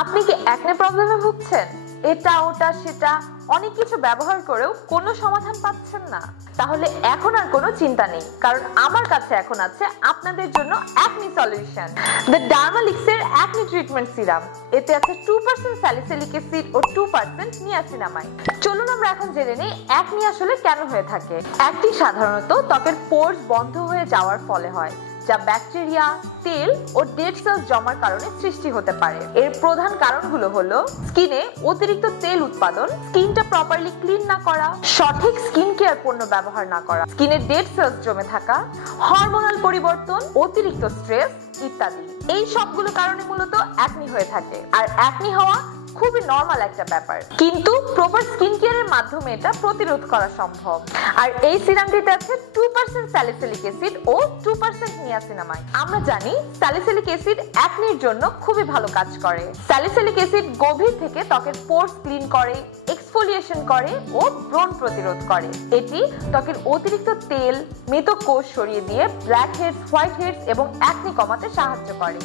আপনি কি অ্যাকনে প্রবলেমে ভুগছেন? এটা ওটা সেটা অনেক কিছু ব্যবহার করেও কোনো সমাধান পাচ্ছেন না? তাহলে এখন আর কোনো চিন্তা নেই, কারণ আমার কাছে এখন আছে আপনাদের জন্য অ্যাকনি সলিউশন, দ্য ডার্মালিক্স এর অ্যাকনি ট্রিটমেন্ট সিরাম। এতে আছে 2% স্যালিসিলিক অ্যাসিড ও 2% নিয়াসিনামাইড। চলুন আমরা এখন জেনে নিই অ্যাকনি আসলে কেন হয়ে থাকে। অ্যাকনি সাধারণত ত্বকের পোরস বন্ধ হয়ে যাওয়ার ফলে হয়, যা ব্যাকটেরিয়া, তেল ও ডেড সেলস জমার কারণে সৃষ্টি হতে পারে। এর প্রধান কারণগুলো হলো স্কিনে অতিরিক্ত তেল উৎপাদন, স্কিনটা প্রপারলি ক্লিন না করা, সঠিক স্কিন কেয়ার পণ্য ব্যবহার না করা, স্কিনে ডেড সেলস জমে থাকা, হরমোনাল পরিবর্তন, অতিরিক্ত স্ট্রেস ইত্যাদি। এই সবগুলো কারণে মূলত অ্যাকনি হয়ে থাকে। আর অ্যাকনি হওয়া খুবই নরমাল একটা ব্যাপার, কিন্তু প্রপার স্কিন কেয়ারের মাধ্যমে এটা প্রতিরোধ করা সম্ভব। আর এই সিরামটিতে আছে 2% স্যালিসিলিক অ্যাসিড ও 2% নিয়াসিনামাইড। আমরা জানি স্যালিসিলিক অ্যাসিড অ্যাকনির জন্য খুবই ভালো কাজ করে। স্যালিসিলিক অ্যাসিড গভীর থেকে ত্বকের পোরস ক্লিন করে, এক্সফোলিয়েশন করে ও ব্রণ প্রতিরোধ করে। এটি ত্বকের অতিরিক্ত তেল, মৃত কোষ সরিয়ে দিয়ে ব্ল্যাক হেডস, হোয়াইট হেডস এবং অ্যাকনি কমাতে সাহায্য করে।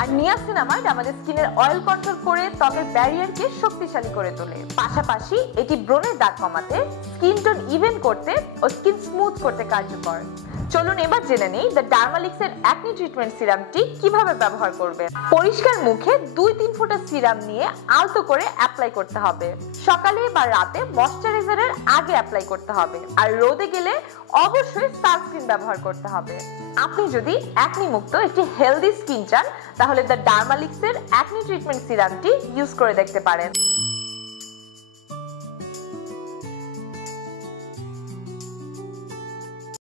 আর নিয়াসিনামাইড আমাদের স্কিনের অয়েল কন্ট্রোল করে ত্বকের ব্যারিয়ারকে শক্তিশালী করে তোলে। পাশাপাশি এটি ব্রণের দাগ কমাতে, স্কিন টোন ইভেন করতে ও স্কিন স্মুথ করতে কার্যকর। চলুন এবার জেনে নেই দ্য ডার্মালিক্স এর অ্যাকনি ট্রিটমেন্ট সিরামটি কিভাবে ব্যবহার করবেন। পরিষ্কার মুখে 2-3 ফোঁটা সিরাম নিয়ে আলতো করে অ্যাপ্লাই করতে হবে। সকালে বা রাতে ময়শ্চারাইজারের আগে অ্যাপ্লাই করতে হবে। আর রোদে গেলে অবশ্যই সানস্ক্রিন ব্যবহার করতে হবে। আপনি যদি অ্যাকনি মুক্ত একটি হেলদি স্কিন চান, তাহলে দ্য ডার্মালিক্স এর অ্যাকনি ট্রিটমেন্ট সিরামটি ইউজ করে দেখতে পারেন।